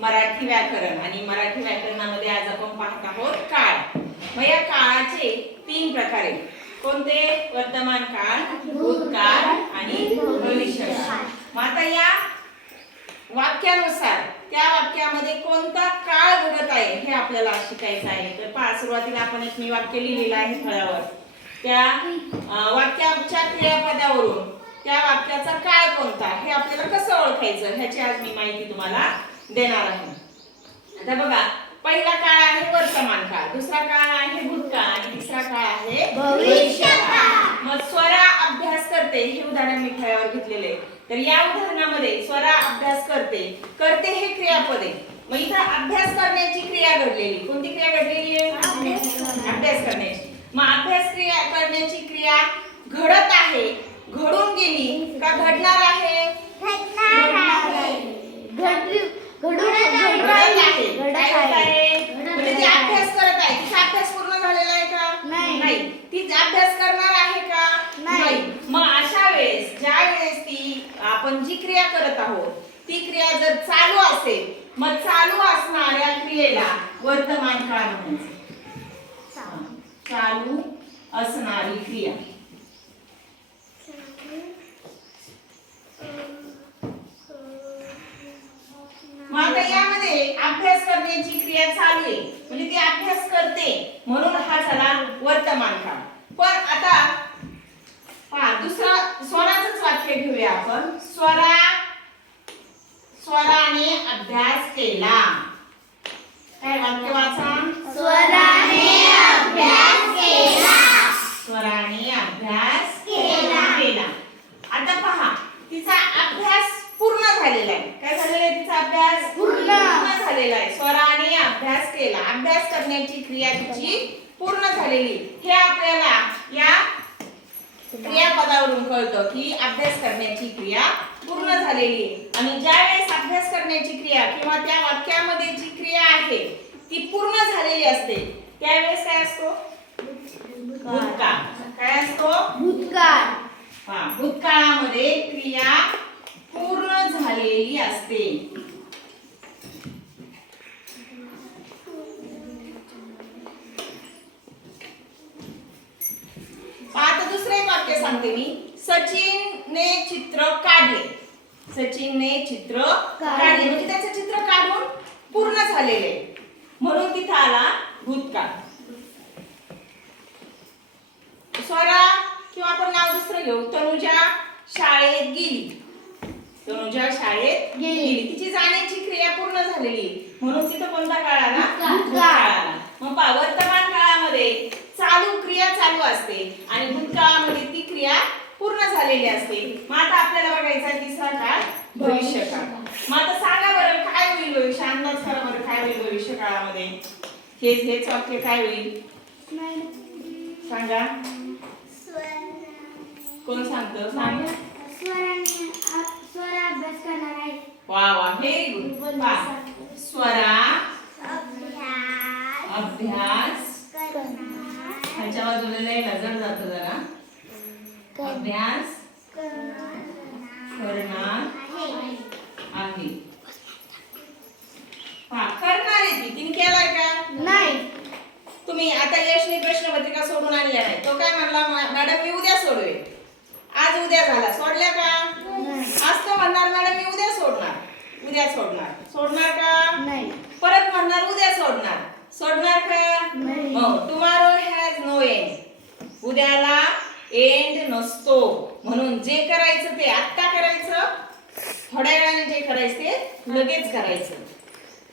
मराठी व्याकरण आणि मराठी व्याकरणामध्ये आज आपण पाहत आहोत काळ. मग या काळाचे तीन प्रकार आहेत. कोणते? वर्तमान काळ भूतकाळ आणि भविष्यकाळ. मग आता या वाक्यानुसार त्या वाक्यामध्ये कोणता काळ घडत आहे हे आपल्याला शिकायचं आहे. तर पहा सुरुवातीला आपण एक मी वाक्य लिहिलेलं आहे फळावर. त्या वाक्याच्या क्रियापदावरून त्या वाक्याचा काळ कोणता हे आपल्याला कसं ओळखायचं? ह्याची आज मी माहिती तुम्हाला देणार आहे. आता बघा पहिला काळ आहे वर्तमान काळ दुसरा काळ आहे भूतकाळ आणि तिसरा काळ आहे भविष्यकाळ. मग स्वरा अभ्यास करते हे उदाहरण मी फळ्यावर घेतलेले. तर या उदाहरणामध्ये स्वरा अभ्यास करते करते हे क्रियापद. आहे मग इथं अभ्यास करण्याची क्रिया घडलेली. कोणती क्रिया घडलेली आहे? अभ्यास करण्याची. मग अभ्यास क्रिया करण्याची क्रिया घडत आहे घडून गेली का घडणार आहे? घडत आहे काय होत आहे म्हणजे ती अभ्यास करत आहे तिचा अभ्यास पूर्ण झालेला आहे का नाही. ती अभ्यास करणार आहे का नाही. मग अशा वेळेस ज्या वेळेस ती आपण जी क्रिया करत आहोत ती क्रिया जर चालू असेल मग चालू असलेला वर्तमान काळ म्हणजे चालू असणारी क्रिया. मग आता यामध्ये अभ्यास करण्याची क्रिया चालू आहे. म्हणजे ती अभ्यास करते. म्हणून हा झाला वर्तमान काळ. पण आता हा दुसरा स्वराचंच वाक्य घेऊया आपण. स्वरा स्वराने अभ्यास केला. काय वाक्य वाचा. स्वराने अभ्यास केला. स्वराने अभ्यास केला. केला. आता पहा तिचा अभ्यास पूर्ण झालेला आहे. काय झालेला आहे तिचा अभ्यास? पूर्ण. झालेला आहे. स्वराने अभ्यास केला. अभ्यास करण्याची क्रिया तिची पूर्ण झालेली. हे आपल्याला या क्रियापदावरून कळतं की अभ्यास करण्याची क्रिया पूर्ण झालेली आहे. आणि ज्या वेळेस अभ्यास करण्याची क्रिया किंवा त्या वाक्यामध्ये पूर्ण झालेली असते. त्यावेळेस काय असतो? भूतकाळ. काय असतो? भूतकाळ. हा भूतकाळामध्ये क्रिया पूर्ण झालेली असते. आता दुसरं वाक्य सांगते मी. सचिनने चित्र काढले. सचिनने चित्र काढले. म्हणजे त्याचं चित्र काढून पूर्ण झालेले. म्हणून तिथं आला भूतकाळ. स्वरा किंवा आपण नाव दुसरं घेऊ. तनुजा शाळेत गेली. तनुजा शाळेत गेली. तिची जाण्याची क्रिया पूर्ण झालेली. म्हणून तिथं कोणता काळ आला? भूतकाळ. भूतकाळ आला. मग वर्तमान काळामध्ये चालू क्रिया चालू असते. आणि भूतकाळामध्ये ती क्रिया पूर्ण झालेली असते. मग आता आपल्याला बघायचा तिसरा काळ भविष्य काळ मग आता सांगा बरं काय होईल भविष्य अंदाज करा बरं काय होईल भविष्य काळामध्ये हेच हेच वाक्य काय होईल सांगा कोण सांगतं सांग वा वा गुड स्वरा अभ्यास खालच्या बाजूला लय नजर जात जरा. अभ्यास करणार आहे हा करणार आहे ती तिने केलाय का नाही तुम्ही आता यशने प्रश्नपत्रिका सोडून आणल्या नाही तो काय म्हणला "मा- मॅडम मी उद्या सोडवे आज उद्या झाला. सोडल्या का? आज तो म्हणणार मॅडम मी उद्या सोडणार. उद्या सोडणार. सोडणार का? नाही. परत म्हणणार उद्या सोडणार. सोडणार का? नाही. हो. टुमारो हॅज नो एंड उद्याला एंड नसतो. म्हणून जे करायचं ते आत्ता करायचं. थोड्या वेळाने जे करायचं ते लगेच करायचं.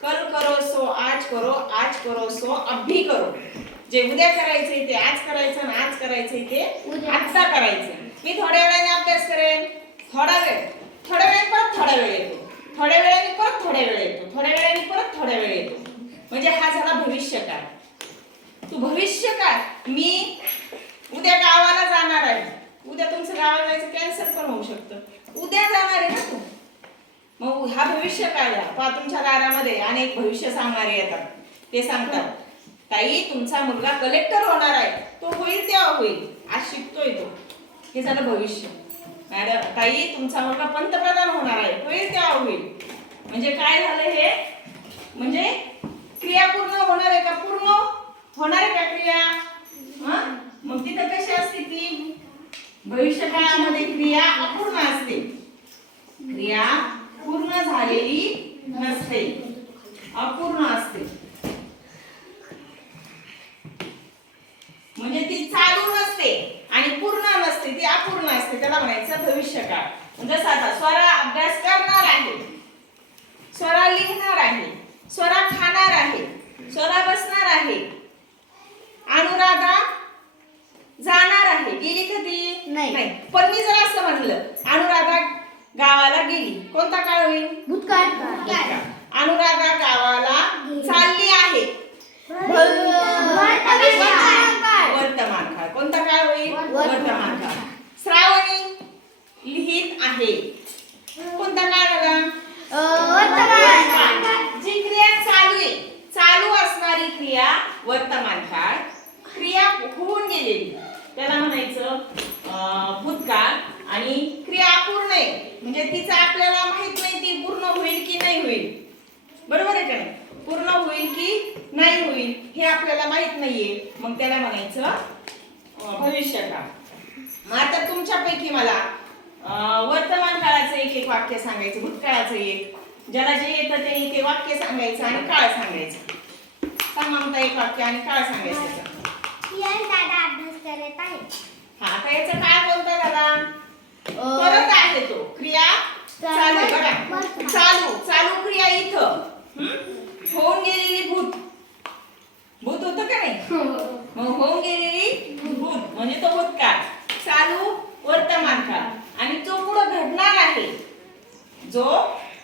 कल करो सो आज करो आज करो सो अभी करो. जे उद्या करायचंय ते आज करायचं आणि आज करायचंय ते. आत्ता करायचं मी थोड्या वेळाने अभ्यास करेन. थोडा वेळ. थोड्या वेळ परत थोड्या वेळ येतो. थोड्या वेळाने परत थोड्या वेळ येतो. थोड्या वेळाने परत थोड्या वेळ येतो. म्हणजे हा झाला भविष्य काळ. तू भविष्य काळ मी उद्या गावाला जाणार आहे. उद्या तुमचं गावाला जायचं कॅन्सल पण होऊ शकतं. उद्या जाणार आहे ना तू. मग हा भविष्य काळ पहा तुमच्या दारामध्ये अनेक भविष्य सांगणारे येतात. ते सांगतात ताई तुमचा मुलगा कलेक्टर होणार आहे. तो होईल तेव्हा होईल. आज शिकतोय तो. हे झालं भविष्य. मॅडम ताई तुमचा मुलगा पंतप्रधान होणार आहे. होईल तेव्हा होईल. म्हणजे काय झालं हे? म्हणजे क्रिया पूर्ण होणार आहे का? पूर्ण होणार आहे का क्रिया? हा? मग तिथं कशी असते ती? भविष्य काळामध्ये क्रिया अपूर्ण असते क्रिया पूर्ण झालेली नसते अपूर्ण असते म्हणजे ती चालू नसते आणि पूर्ण अपूर्ण असते. त्याला म्हणायचं भविष्यकाळ जसं आता स्वरा अभ्यास करणार आहे. स्वरा लिहिणार आहे. स्वरा खाणार आहे. स्वरा बसणार आहे. अनुराधा जाणार आहे. गेली कधी? नाही. पण मी जर असं म्हटलं अनुराधा गावाला गेली कोणता काळ होईल? भूतकाळ. अनुराधा गावाला चालली आहे. वर्तमान काळ. कोणता काळ होईल? वर्तमान. वर्तमान काळ श्रावणी लिहित आहे. कोणता काळ. झाला जी क्रिया चालू आहे. चालू असणारी क्रिया वर्तमान काळ. क्रिया होऊन गेलेली. त्याला म्हणायचं भूतकाळ. आणि क्रिया अपूर्ण आहे. म्हणजे तिचं आपल्याला माहीत नाही ती पूर्ण होईल की नाही होईल. बरोबर आहे का नाही? पूर्ण होईल की नाही होईल हे आपल्याला माहीत नाहीये. मग त्याला म्हणायचं भविष्यकाळ. मग आता तुमच्यापैकी मला एक वाक्य सांगायचं भूतकाळाचं एक. ज्याला जे येतं ते ते वाक्य सांगायचं आणि काळ सांगायचं. सांग ममता एक वाक्य आणि काळ सांगायचं. दादा अभ्यास करत आहे. हा आता याचा काळ कोणता झाला परत आहे तो क्रिया चालू आहे बघा चालू चालू क्रिया इथं हं? होऊन गेलेली भूत भूत होतं का नाही मग होऊन गेलेली भूत म्हणजे तो भूतकाळ चालू वर्तमान काळ आणि तो पुढे घडणार आहे जो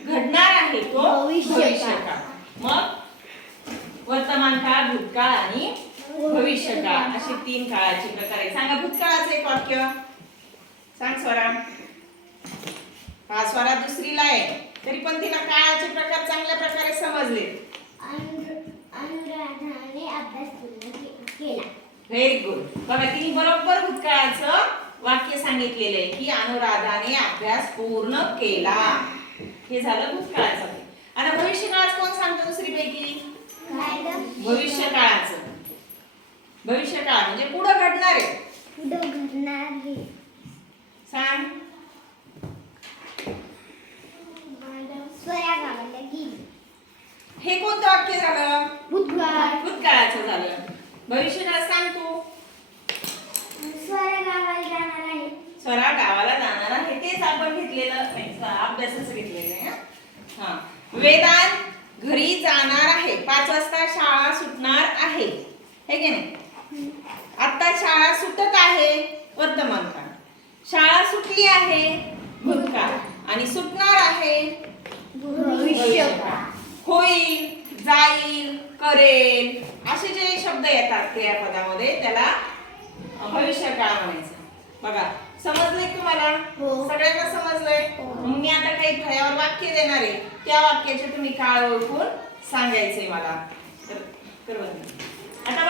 घडणार आहे तो भविष्यकाळ. मग वर्तमान काळ भूतकाळ आणि भविष्यकाळ असे तीन काळाचे प्रकार आहेत. सांगा भूतकाळाचं एक वाक्य. सांग स्वरा. हा स्वरा दुसरीला आहे. तरी पण तिला काळाचे प्रकार चांगल्या प्रकारे समजले. व्हेरी गुड बघा तिने बरोबर भूतकाळाचं वाक्य सांगितलेलं आहे की अनुराधाने अभ्यास पूर्ण केला. हे झालं भूतकाळाचं. आता भविष्यकाळाचं कोण सांगतो दुसरी पैकी काय ग? भविष्य काळाचं भविष्य काळ म्हणजे पुढे घडणार आहे. पुढं घडणार आहे. सांग. हे कोणतं वाक्य झालं? भूतकाळ. भूतकाळाचं झालं. भविष्यकाळ सांग तू. स्वरा गावाला जाणार आहे. स्वरा गावाला जाणार आहे. तेच आपण घेतलेलं नाही स- घेतलेलं आहे हा. हा. वेदांत घरी जाणार आहे. पाच वाजता शाळा सुटणार आहे. हे की नाही? आता शाळा सुटत आहे वर्तमान काळ. शाळा सुटली आहे भूतकाळ. आणि सुटणार आहे भविष्यकाळ. होईल जाईल करेल असे जे शब्द येतात क्रियापदामध्ये त्याला भविष्यकाळ म्हणायचं बघा समजलंय तुम्हाला हो. सगळ्यांना समजलंय हो. मग मी आता काही फळ्यावर वाक्य देणार आहे त्या वाक्याचे तुम्ही काळ ओळखून सांगायचंय मला तर.